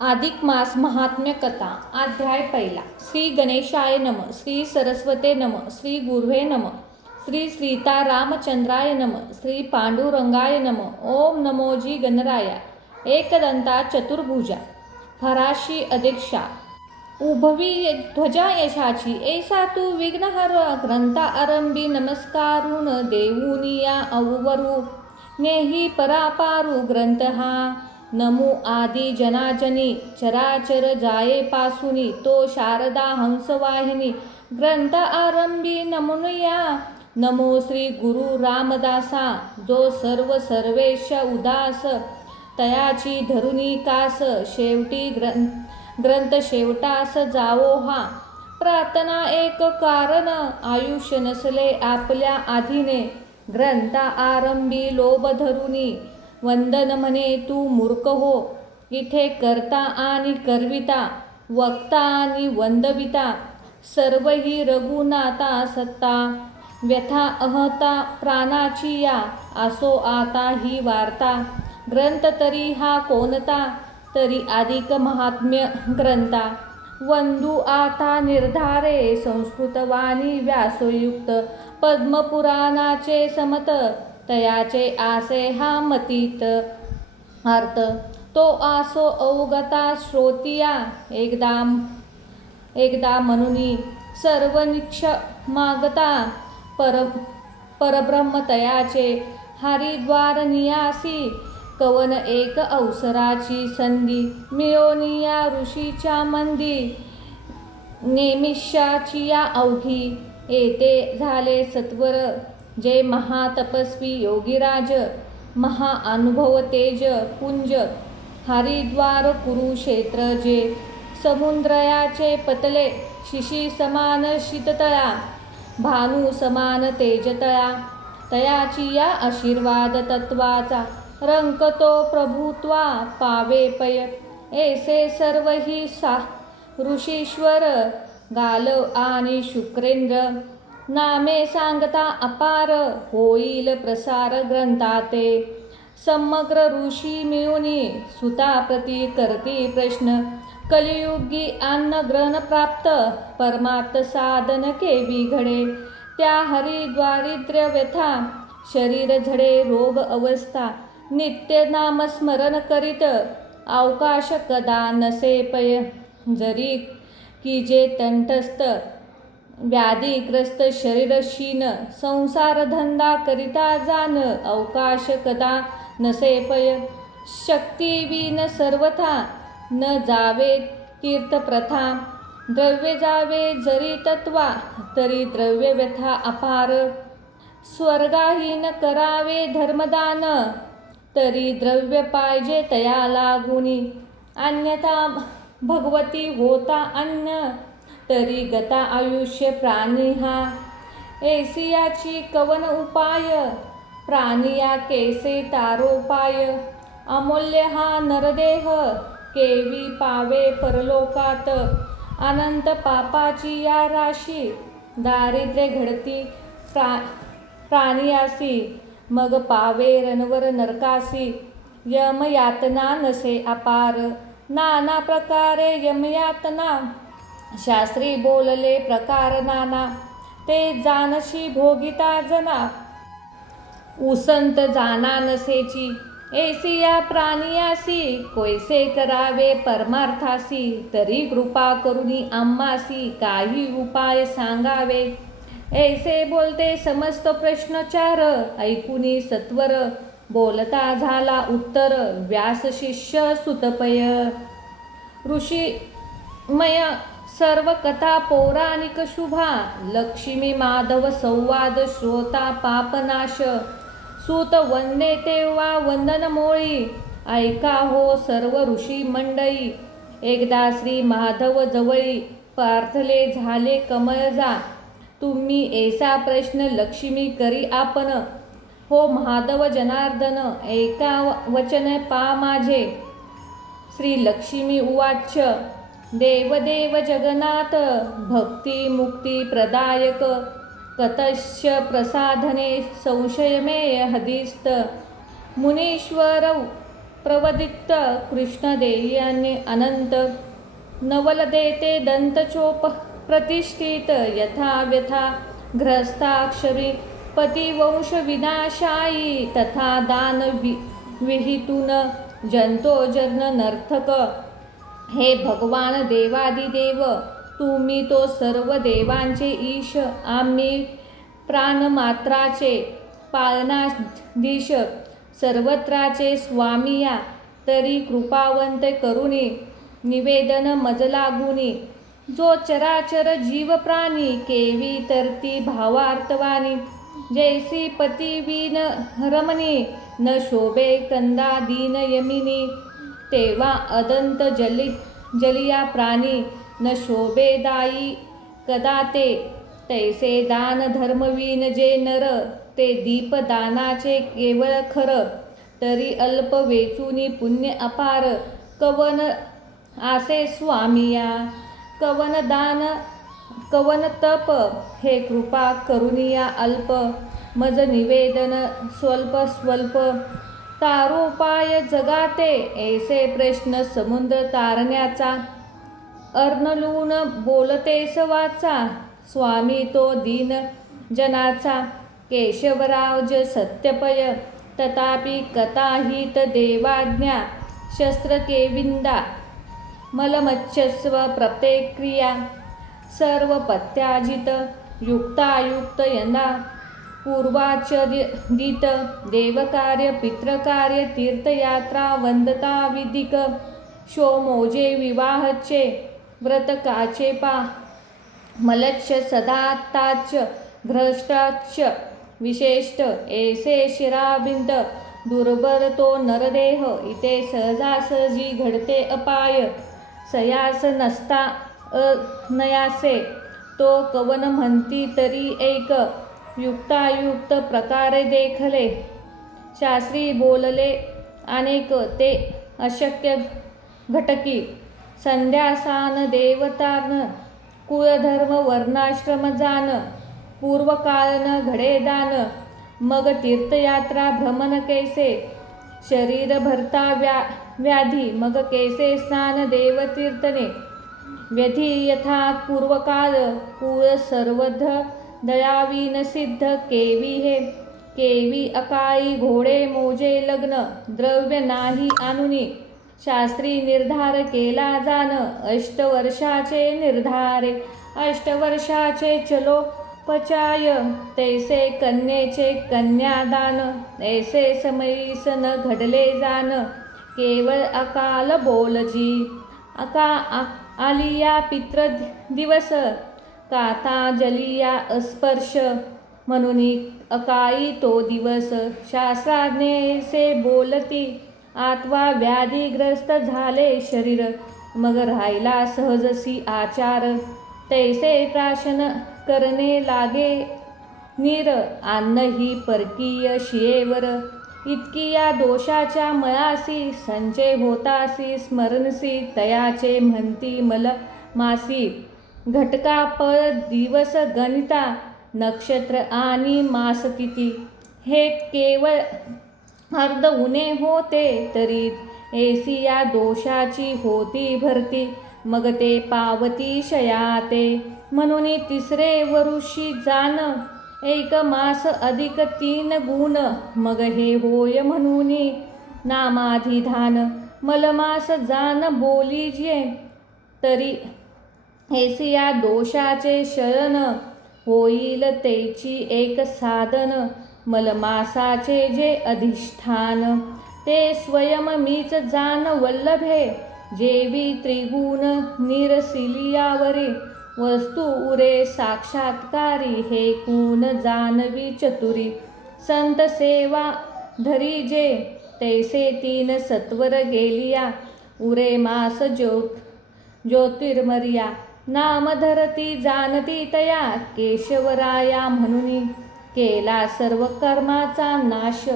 अधिक मास महात्म्य कथा अध्याय पहिला. श्री गणेशाय नम, श्री सरस्वते नम, श्री गुरुवे नम, श्री सीतारामचंद्राय नम, श्री पांडुरंगाय नम. ओम नमोजी गणराया. एकदंता चतुर्भुजा, फराशी अध्यक्षा, उभवी ध्वजा यशाची, ऐसा तू विघ्नहर ग्रंथा आरंभी नमस्कारून देऊनिया अववरू नेही परापारू ग्रंथ हा. नमो आदि जनाजनी चराचर जाये पासुनी तो शारदा हंसवाहिनी ग्रंथ आरंभी नमुनिया. नमो श्री गुरु रामदासा जो सर्व सर्वेश उदास तयाची धरुनी कास शेवटी ग्रंथ शेवटास जावो हा. प्रार्थना एक कारण आयुष्य नसले आपल्या आधीने ग्रंथा आरंभी लोभ धरुनी वंदन म्हणे तू मूर्ख हो. इथे करता आणि करविता वक्ता आणि वंदविता सर्व ही रघुनाथा सत्ता. व्यथा अहता प्राणाची या असो आता ही वार्ता. ग्रंथ तरी हा कोणता तरी अधिक महात्म्य ग्रंथा. वंदू आता निर्धारे संस्कृतवाणी व्यासयुक्त पद्मपुराणाचे समत तयाचे आसे हा मतीत अर्थ. तो आसो अवगता श्रोतिया एकदा म्हणूनी सर्व निक्ष मागता परब्रह्म तयाचे हरिद्वार नियासी. कवन एक अवसराची संधी मिळोनिया ऋषीच्या मंदी नेमिष्याची या अवघी. येते झाले सत्वर जे महातपस्वी योगीराज महाअनुभव तेज पुंज. हरिद्वार कुरुक्षेत्र जे समुद्रयाचे पतले शिशी समान शीततळा भानू समान तेजतळा. तयाची या आशीर्वाद तत्वाचा रंक तो प्रभुत्वा पावे पय. ऐसे सर्व ही ऋषीश्वर गालव आणि शुक्रेंद्र नामे सांगता अपार होईल प्रसार ग्रंथाते. समग्र ऋषी मिळूनी सुताप्रती करती प्रश्न कलियुगी अन्न ग्रहण प्राप्त परमार्थ साधन केवी घडे. त्या हरिद्वारिद्र्य व्यथा शरीर झडे रोग अवस्था नित्य नामस्मरण करीत अवकाश कदा नसे पय. जरी की जे तंटस्थ व्याधिग्रस्त शरीर क्षीण संसार धंदा करिता जाण अवकाश कदा नसे पय. शक्तिवीन सर्वथा न जावे तीर्थप्रथा द्रव्य जावे जरी तत्वा तरी द्रव्य व्यथा अपार. स्वर्गाहीन करावे धर्मदान तरी द्रव्य पाहिजे तया लागुनी. अन्यथा भगवती होता अन्न तरी गता आयुष्य प्राणी हा. ऐसियाची कवन उपाय प्राणिया कैसे तारोपाय. अमूल्य हा नरदेह केवी पावे परलोकात. अनंत पापाची या राशी दारिद्र्य घडती प्राणियासी मग पावे रणवर नरकासी. यमयातना नसे अपार नाना प्रकारे यमयातना. शास्त्री बोलले प्रकार नाना ते जानशी भोगिता जना. उसंत जाना नसेची ऐसिया प्राणियासी. कैसे करावे परमार्थासी तरी कृपा करुनी आम्हासी काही उपाय सांगावे. ऐसे बोलते समस्त प्रश्नचार ऐकुनी सत्वर बोलता झाला उत्तर. व्यास शिष्य सुतपय ऋषीमय सर्व कथा पौराणिक शुभा. लक्ष्मी माधव संवाद श्रोता पापनाश. सूत वंदे तेव्हा वंदन मोळी ऐका हो सर्व ऋषी मंडळी. एकदा श्री माधव जवळी प्रार्थले झाले कमळजा. तुम्ही ऐसा प्रश्न लक्ष्मी करी आपण हो माधव जनार्दन ऐका वचन पा माझे. श्री लक्ष्मी उवाच देवदेव जगन्नाथ भक्ती मुक्ती प्रदायक कतश्य प्रसाधने संशयमेय हदिस्त. मुनीश्वर प्रवदिक्त कृष्ण देयाने अनंत नवल देते दंतचोप प्रतिष्ठित यथा व्यथा ग्रस्ताक्षरी पतिवंश विनाशायी तथा दान विहितून जंतो जन्म नर्थक हे भगवान देवादिदेव तुम्ही तो सर्व देवांचे ईश आम्ही प्राणमात्राचे पालनाधीश सर्वत्राचे स्वामिया तरी कृपावंत करुणी निवेदन मज लागुनी जो चराचर जीव प्राणी केवी तरती भावार्थवानी जैसी पतिवीन रमणी न शोभे कंदा दीन यमिनी तेव्हा अदंत जलिया प्राणी न शोभे दाई कदा ते तैसे दान धर्मवीन जे नर ते दीपदानाचे केवळ खर तरी अल्प वेचुनी पुण्य अपार कवन आसे स्वामिया कवन दान कवन तप हे कृपा करुनिया अल्प मज निवेदन स्वल्प स्वल्प तारोपाय जगाते ऐसे प्रश्न समुद्र तारण्याचा अर्नलून बोलतेस वाचा स्वामी तो दीन जनाचा केशवराज सत्यपय तथापि कथाहित देवाज्ञा शस्त्र केविंदा मलमच्छस्व प्रत्यक्रिया सर्व पत्याजित युक्तायुक्त यंदा पूर्वाचरित देवकार्य पितृकार्य तीर्थयात्रा वंदता विधिक शोमोजे विवाहचे व्रतकाचे पा मलच्छ सदाताच भ्रष्टाच विशेष्ट ऐसे शिराबिंद दुर्बल तो नरदेह इथे सहजासहजी घडते अपाय सयास नसता अनयासे तो कवन म्हणती तरी एक युक्तायुक्त प्रकारे देखले शास्त्री बोलले अनेक ते अशक्य घटकी संध्यासान देवतान कुळधर्म वर्णाश्रम जान पूर्वकाळन घडे दान मग तीर्थयात्रा भ्रमण कैसे शरीर भरता व्याधी मग कैसे स्नान देवतीर्थने व्यधी यथा पूर्वकाळ कुळ सर्वध दयावीन सिद्ध केवी हे केवी अकाळी घोडे मोजे लग्न द्रव्य नाही आणुनी शास्त्री निर्धार केला जान अष्टवर्षाचे निर्धारे अष्टवर्षाचे चलो पचाय तैसे कन्येचे कन्यादान ऐसे समयीस न घडले जान केवळ अकाल बोलजी आलिया पित्र दिवस काथा जलिया अस्पर्श म्हणून अकाई तो दिवस शास्त्राज्ञे से बोलती आत्वा व्याधीग्रस्त झाले शरीर मग राहिला सहजसी आचार तैसे प्राशन करणे लागे नीर अन्न ही परकीय शियेवर इतकी या दोषाच्या मळासी संचय होतासी स्मरणसी तयाचे म्हणती मल मासी घटका पळ दिवस गणिता नक्षत्र आणि मास तिथी हे केवळ अर्ध उणे होते तरी ऐसी या दोषाची होती भरती मग ते पावती शयाते म्हणून तिसरे वरुषी जान एक मास अधिक 3 गुण मग हे होय म्हणून नामाधिधान मलमास जान बोलीजे तरी ऐसिया दोषाचे शरण होईल तेची एक साधन मलमासाचे जे अधिष्ठान ते स्वयं मीच जान वल्लभे जेवी त्रिगुण निरसिलियावरी वस्तू उरे साक्षात्कारी हे कून जानवी चतुरी संत सेवा धरी जे तैसे 3 सत्वर गेलिया उरे मास ज्योतिर्मर्या नाम धरती जानती तया केशवराया म्हणून केला सर्व कर्माचा नाश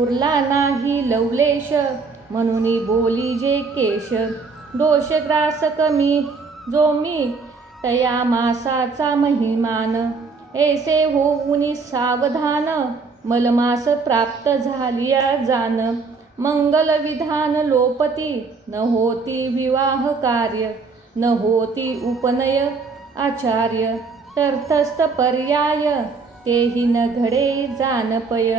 उरला नाही लवलेश म्हणून बोली जे केश दोषग्रासक मी जो मी तया मासाचा महिमान ऐसे होऊनी सावधान मलमास प्राप्त झालिया जान मंगल विधान लोपती, न होती विवाह कार्य, न होती उपनय आचार्य, तर्थस्थ पर्याय तेही न घडे जानपय.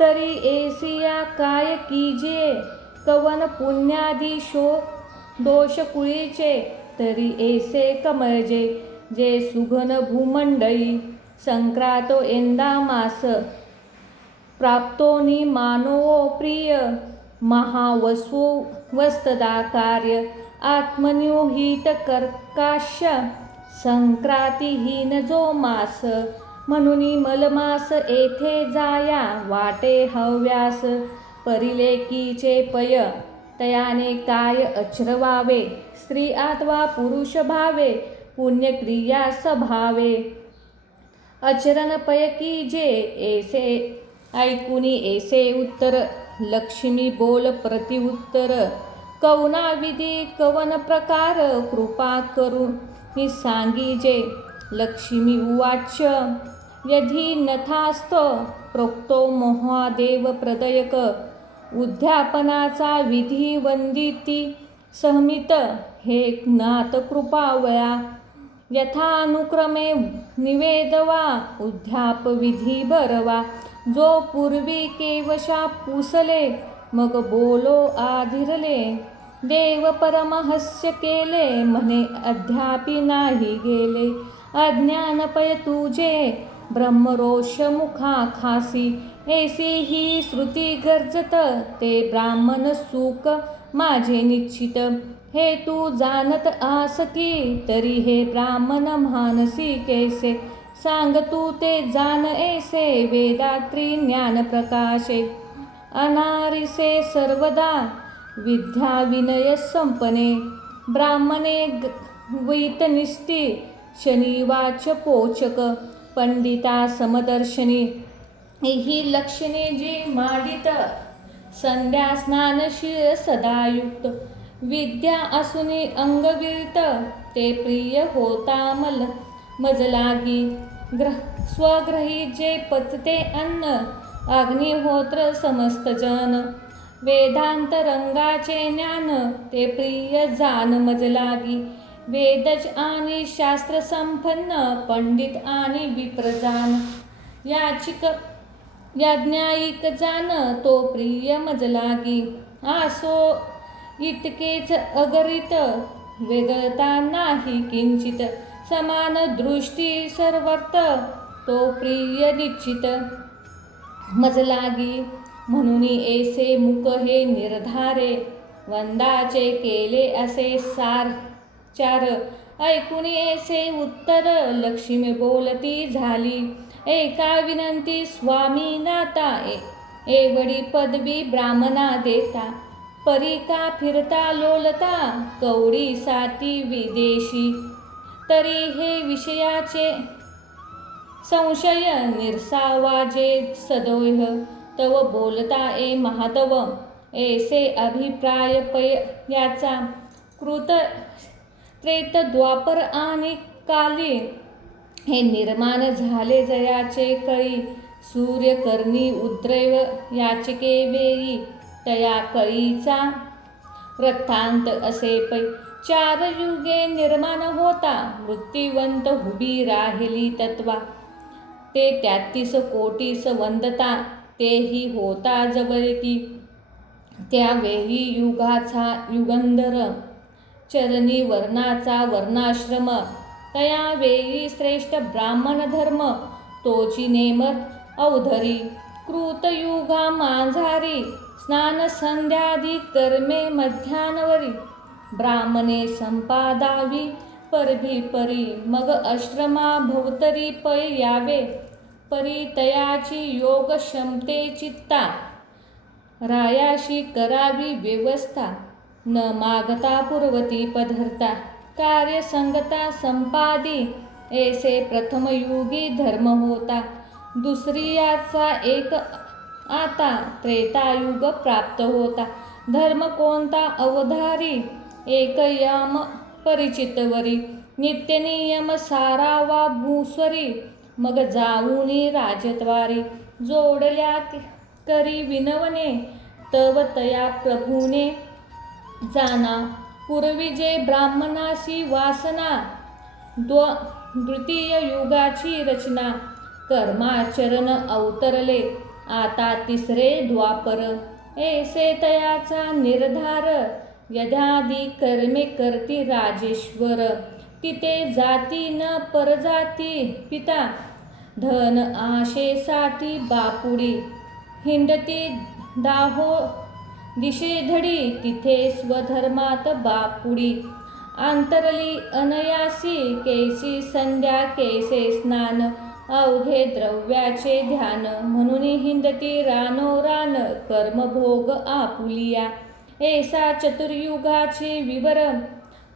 तरी एसिया काय कीजे, कवन पुण्यादी दोष कुळीचे, तरी ऐसे कमळजे, जे सुघन भूमंडळी. संक्रातो एंदा मास, प्राप्तोनी मानवो प्रिय, महावसु वस्तदा कार्य, आत्मन्योहित कर्काश्य, संक्रातीहीन जो मास. म्हणून मलमास येथे जाया, वाटे हव्यास परिलेकीचे पय. तयाने काय अचरवावे, स्त्री अथवा पुरुष भावे, पुण्यक्रिया स्वभावे. अचरण पय कीजे, ऐसे ऐकुनी ऐसे उत्तर. लक्ष्मी बोल प्रतिउत्तर, कवना विधी कवन प्रकार, कृपा करून सांगीजे. लक्ष्मी उवाच, यदि नथास्त प्रोक्तो महादेव प्रदयक, उद्यापनाचा विधी वंदिती सहमित, हे नाथ कृपावया. यथानुक्रमे निवेदवा, उद्याप विधी बरवा. जो पूर्वी केवशा पुसले, मग बोलो आधिरले. देव परमहस्य केले, म्हणे अद्यापि नाही गेले. अज्ञान पय तुझे, ब्रह्मरोष मुखा खासी. ऐसी ही श्रुती गर्जत, ते ब्राह्मण सुख माझे निश्चित. हे तू जाणत आस की, तरी हे ब्राह्मण मानसी कैसे. सांग तू ते जाण ऐसे, वेदात्री ज्ञान प्रकाशे. अनारिसे सर्वदा विद्या विनय संपने, ब्राह्मणे वैतनिष्ठी शनिवाच पोचक. पंडिता समदर्शनी, ही लक्षणे जी माडित, संध्या स्नानशील सदायुक्त. विद्या असुनी अंगविरत, ते प्रिय होता मजलागी. स्वग्रही जे पचते अन्न, अग्निहोत्र समस्त जन. वेदांत रंगाचे ज्ञान, ते प्रिय जान मजलागी. वेदज आणि शास्त्र संपन्न, पंडित आणि विप्रजान. याचिक याज्ञायिक जान, तो प्रिय मजलागी. आसो इतकेच अगरित, वेगळता नाही किंचित. समान दृष्टी सर्वत्र, तो प्रिय निश्चित मजलागी. म्हणून ऐसे मुख हे निर्धारे, वंदाचे केले असे चार. ऐकून ऐसे उत्तर, लक्ष्मी बोलती झाली. एका विनंती स्वामी नाता, एवढी पदवी ब्राह्मणा देता. परी का फिरता लोलता, कवडी साती विदेशी. तरी हे विषयाचे संशय निरसावाजे सदैव. तव बोलता ए महातव, ऐसे अभिप्राय पय याचा. कृत त्रेत द्वापर आणि काली, हे निर्माण झाले जयाचे कळी. सूर्यकर्णी उद्रैव याचिके वेळी, तया कळीचा वृत्तांत असे पै. 4 युगे निर्माण होता, मृत्युवंत उभी राहिली तत्वा. ते 33 कोटीस वंदता, तेही होता जवळकी. त्यावेळी युगाचा युगंधर, चरणी वर्णाचा वर्णाश्रम. तयावेळी श्रेष्ठ ब्राह्मण धर्म, तोची नेमत अवधरी. कृतयुगा मांझारी, स्नान संध्यादी कर्मे मध्यानवरी. ब्राह्मणे संपादावी परभिपरी, मग आश्रमा भोवतरी पय यावे. परी तयाची योग क्षमते चित्ता, रायाशी करावी व्यवस्था. न मागता पूर्वती पधरता, कार्यसंगता संपादी. ऐसे प्रथमयुगी धर्म होता. दुसरी याचा एक आता त्रेतायुग प्राप्त होता. धर्म कोणता अवधारी, एक यम परिचितवरी. नित्यनियम सारावा भूस्वरी, मग जाऊनी राजद्वारी. जोडल्या करी विनवणे, तव तया प्रभूने जाना. पूर्वी जे ब्राह्मणासी वासना, द्वितीय युगाची रचना. कर्माचरण अवतरले आता तिसरे द्वापर. ऐसे तयाचा निर्धार, यद्यादी कर्मे करती राजेश्वर. तिथे जाती न परजाती पिता, धन आशेसाठी बापुडी. हिंडती दाहो दिशेधडी, तिथे स्वधर्मात बापुडी. अंतरली अनयासी, कैसी संध्या कैसे स्नान. अवघे द्रव्याचे ध्यान, म्हणून हिंडती रानोरान. कर्मभोग आपुलिया, ऐसा चतुर्युगाचे विवर.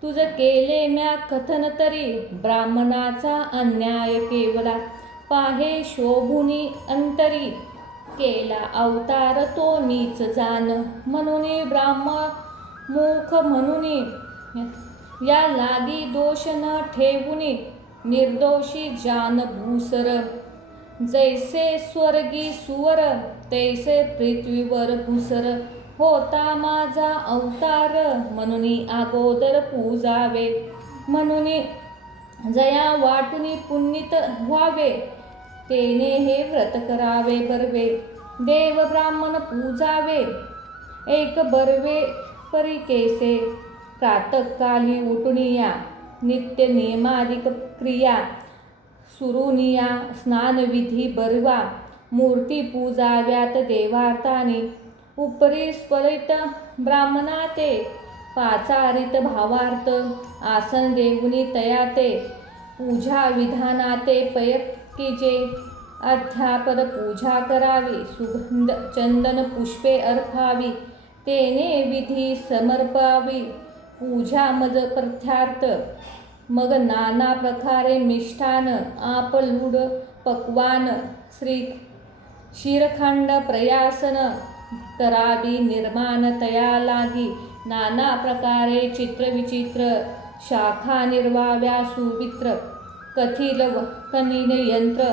तुझ केले म्या कथन तरी, ब्राह्मणाचा अन्याय केवला. पाहे शोभुनी अंतरी, केला अवतार तो नीच जान. म्हणून ब्राह्ममुख म्हणून, या लागी दोष न ठेवुनी. निर्दोषी जान भूसर, जैसे स्वर्गी सुवर. तैसे पृथ्वीवर भूसर, होता माझा अवतार. म्हणून अगोदर पूजावे, म्हणून जया वाटुनी पुण्यित व्हावे. तेने हे व्रत करावे बर्वे, देव ब्राह्मण पूजावे. एक बर्वे परी कैसे, प्रातःकाली उठुनिया. नित्य नियमादिक क्रिया, सुरुनिया स्नानविधी बर्वा. मूर्ती पूजाव्यात देवार्थाने, उपरी स्फलित ब्राह्मणा ते. पाचारित भावार्थ, आसन देऊनी तया ते. पूजा विधानाते पैकीचे, अध्यापद पूजा करावी. सुगंध चंदन पुष्पे अर्पावी, तेने विधी समर्पावी. पूजा मज प्रथार्थ, मग नाना प्रकारे मिष्ठान. आपलूड पक्वान, शिरखंड प्रयासन करावी. निर्माण तया लागी, नाना प्रकारे चित्रविचित्र. शाखा निर्वाव्या सुवित्र, कथिल कनिन यंत्र.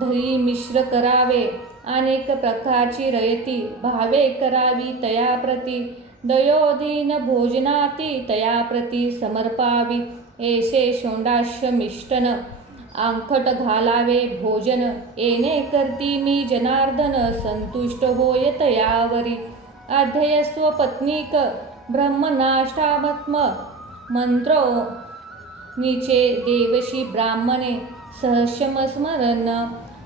धरी मिश्र करावे, अनेक प्रकारची रयती. भावे करावी तया प्रती, दयोधीन भोजनाती तया प्रती समर्पावी. ऐसे षोडाश मिष्टन, आंखट घालावे भोजन. येणे करती मी जनार्दन, संतुष्ट होय तयावरी. अध्ययस्व पत्नीक, ब्रह्मनाष्टाभस्म मंत्रो. नीचे देवशी ब्राह्मणे, सहस्मस्मरण.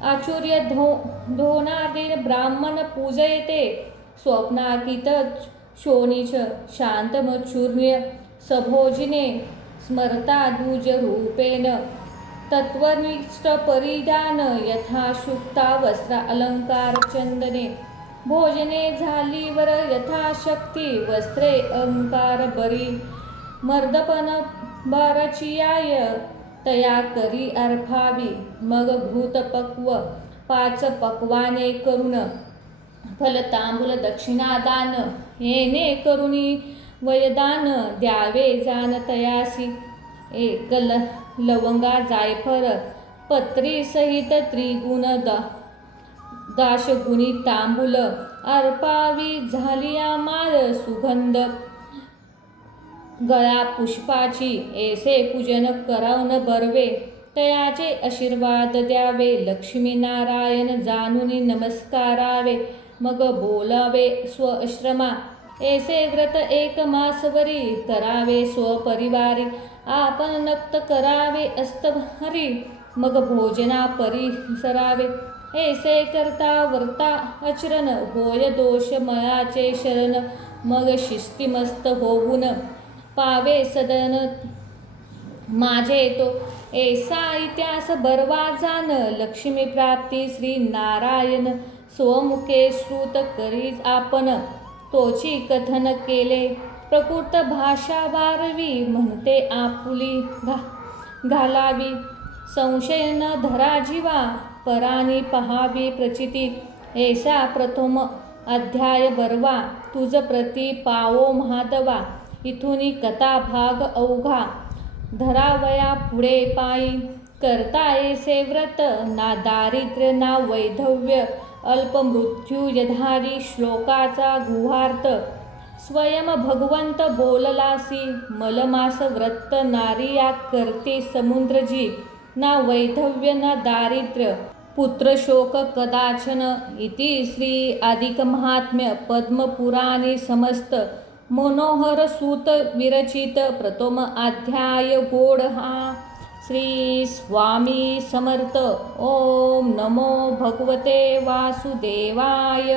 आचुर्य धोनादीर ब्राह्मण पूजयते. स्वप्नाकित शोणीच, शांतमचूर्य सभोजिने. स्मरता द्विज रूपेण, तत्वनिष्ठ परिधान. यथाशुक्ता वस्त्र अलंकार चंदने. भोजने झालीवर यथाशक्ती, वस्त्रे अलंकार बरी. मर्दपण बरचियाय, तया करी अर्पावी. मग घृतपक्व 5 पक्वाने करून, फल तांबूल दक्षिणादान. येणे करुणी वयदान, द्यावे जान तयासी. एक लवंगा जायफळ पत्री सहित त्रिगुण दाशगुणी तांबूल. अर्पावी झालिया माळ सुगंध, गळा पुष्पाची. ऐसे पूजन करावून बर्वे, तयाचे आशीर्वाद द्यावे. लक्ष्मीनारायण जाणून नमस्कारावे, मग बोलावे स्वश्रमा. ऐसे व्रत 1 मासवरी, करावे स्वपरिवारी. आपण नक्त करावे अस्तभरी, मग भोजना परिसरावे. ऐसे करता वर्ता आचरण, होय दोष मयाचे शरण. मग शिस्तीमस्त होऊन, पावे सदन माझे तो. ऐसा इतिहास बर्वा जान, लक्ष्मी प्राप्ती श्री नारायण. स्वमुखे श्रुत करी आपण, तोची कथन केले. प्रकृत भाषा वारवी, म्हणते आपुली घालावी. संशय न धरा जीवा, परानी पहावी प्रचिती. ऐसा प्रथम अध्याय बर्वा, तुझ प्रति पावो महादवा. इथुनी कथा भाग अवघा, धरावया पुढे पायी. करता ऐसे व्रत, ना दारिद्र्य ना वैधव्य. अल्पमृत्यू यधारी श्लोकाचा गुहार्थ स्वयं भगवंत बोललासी मलमास व्रत नारिया करते समुद्रजी ना वैधव्य ना दारिद्र्य पुत्रशोक कदाचन इति श्री अधिक महात्म्य पद्मपुराणे समस्त मनोहर सूत विरचित प्रथम अध्याय गोड हा. श्री स्वामी समर्थ. ओम नमो भगवते वासुदेवाय.